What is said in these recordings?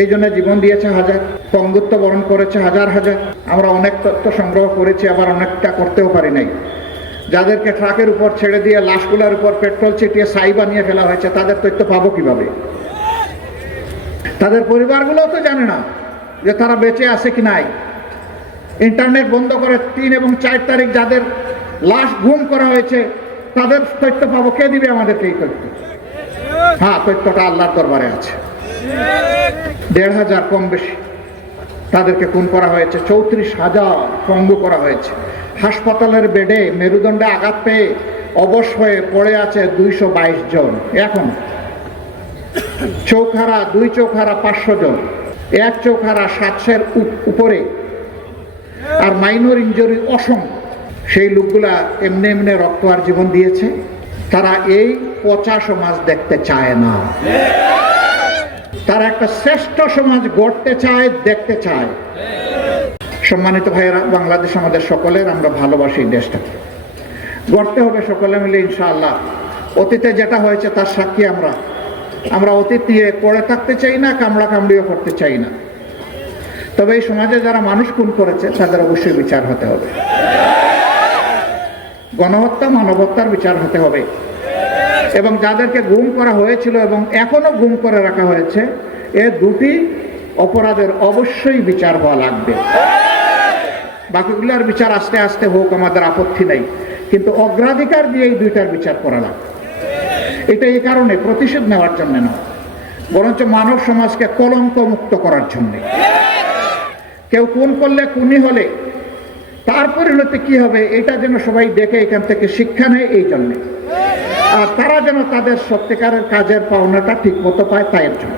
এই জন্য জীবন দিয়েছে হাজার, পঙ্গুত্ব বরণ করেছে হাজার হাজার। আমরা অনেক তথ্য সংগ্রহ করেছি, আবার অনেকটা করতেও পারি নাই। যাদেরকে ট্রাকের উপর ছেড়ে দিয়ে লাশগুলোর উপর পেট্রোল ছিটিয়ে সাই বানিয়ে ফেলা হয়েছে, তাদের তথ্য পাবো কীভাবে? তাদের পরিবারগুলোও তো জানে না যে তারা বেঁচে আছে কি নাই। ইন্টারনেট বন্ধ করে তিন এবং চার তারিখ যাদের লাশ গুম করা হয়েছে, তাদের তথ্য পাবো। কে দিবে আমাদেরকে এই তথ্য? হ্যাঁ তথ্যটা আল্লাহর দরবারে আছে। দেড় হাজার কম বেশি। তাদেরকে খুন করা হয়েছে, চৌত্রিশ হাজার পঙ্গু করা হয়েছে। হাসপাতালের বেডে মেরুদণ্ডে আঘাত পেয়ে অবশ হয়ে পড়ে আছে দুইশো বাইশ জন। এখন চৌখারা, দুই চৌখারা পাঁচশো জন। এক চৌখারা সাতশের উপ- উপরে। আর মাইনর ইঞ্জুরি অসম। সেই লোকগুলা এমনি এমনি রক্ত আর জীবন দিয়েছে। তারা এই পচা সমাজ দেখতে চায় না। তারা একটা শ্রেষ্ঠ সমাজ গড়তে চায়, দেখতে চায়। সম্মানিত ভাইয়েরা, বাংলাদেশ আমাদের সকলের, আমরা ভালোবাসি দেশটাকে। গড়তে হবে সকলে মিলে ইনশাআল্লাহ। অতীতে যেটা হয়েছে তার সাক্ষী আমরা। আমরা অতীত নিয়ে পড়ে থাকতে চাই না, কামড়া কামড়িও করতে চাই না। তবে এই সমাজে যারা মানুষ খুন করেছে, তাদের অবশ্যই বিচার হতে হবে। গণহত্যা, মানবতার বিচার হতে হবে। এবং যাদেরকে গুম করা হয়েছিল এবং এখনও গুম করে রাখা হয়েছে, এ দুটি অপরাধের অবশ্যই বিচার হওয়া লাগবে। বাকিগুলোর বিচার আস্তে আস্তে হোক, আমাদের আপত্তি নেই। কিন্তু অগ্রাধিকার দিয়ে এই দুইটার বিচার করা লাগবে। এটা এই কারণে প্রতিশোধ নেওয়ার জন্য নয় বরঞ্চ মানব সমাজকে কলঙ্ক মুক্ত করার জন্য। কেউ খুন করলে খুনি হলে তার পরিণতি কি হবে, এটা যেন সবাই দেখে এখান থেকে শিক্ষা নেয়, এই জন্যে। তারা যেন তাদের সত্যিকারের কাজের পাওনাটা ঠিক মতো পায়, তাই জন্য।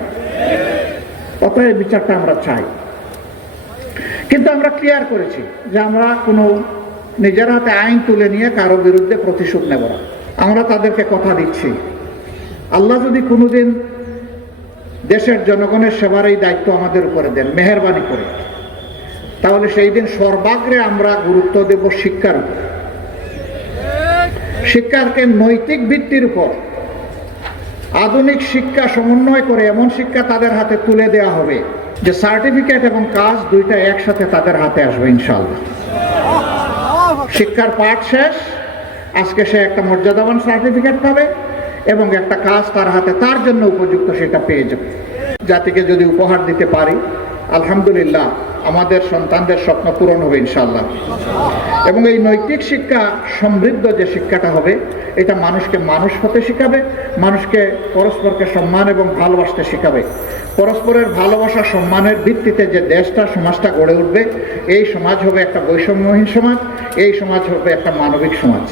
অতএব বিচারটা আমরা চাই। কিন্তু আমরা ক্লিয়ার করেছি যে আমরা কোনো নিজের হাতে আইন তুলে নিয়ে কারও বিরুদ্ধে প্রতিশোধ নেব না। আমরা তাদেরকে কথা দিচ্ছি। আল্লাহ যদি কোনোদিন দেশের জনগণের সেবার এই দায়িত্ব আমাদের উপরে দেন, মেহরবানি করে, তাহলে সেই দিন সর্বাগ্রে আমরা গুরুত্ব দেব শিক্ষার উপর। শিক্ষাকে নৈতিক ভিত্তির উপর আধুনিক শিক্ষা সমন্বয় করে এমন শিক্ষা তাদের হাতে তুলে দেওয়া হবে যে সার্টিফিকেট এবং কাজ দুইটা একসাথে তাদের হাতে আসবে ইনশাল্লাহ শিক্ষার পাঠ শেষ। আজকে সে একটা মর্যাদাবান সার্টিফিকেট পাবে এবং একটা কাজ তার হাতে, তার জন্য উপযুক্ত সেটা পেয়ে যাবে। জাতিকে যদি উপহার দিতে পারি আলহামদুলিল্লাহ, আমাদের সন্তানদের স্বপ্ন পূরণ হবে ইনশাল্লাহ এবং এই নৈতিক শিক্ষা, সমৃদ্ধ যে শিক্ষাটা হবে, এটা মানুষকে মানুষ হতে শিখাবে, মানুষকে পরস্পরকে সম্মান এবং ভালোবাসতে শিখাবে। পরস্পরের ভালোবাসা, সম্মানের ভিত্তিতে যে দেশটা, সমাজটা গড়ে উঠবে, এই সমাজ হবে একটা বৈষম্যহীন সমাজ, এই সমাজ হবে একটা মানবিক সমাজ।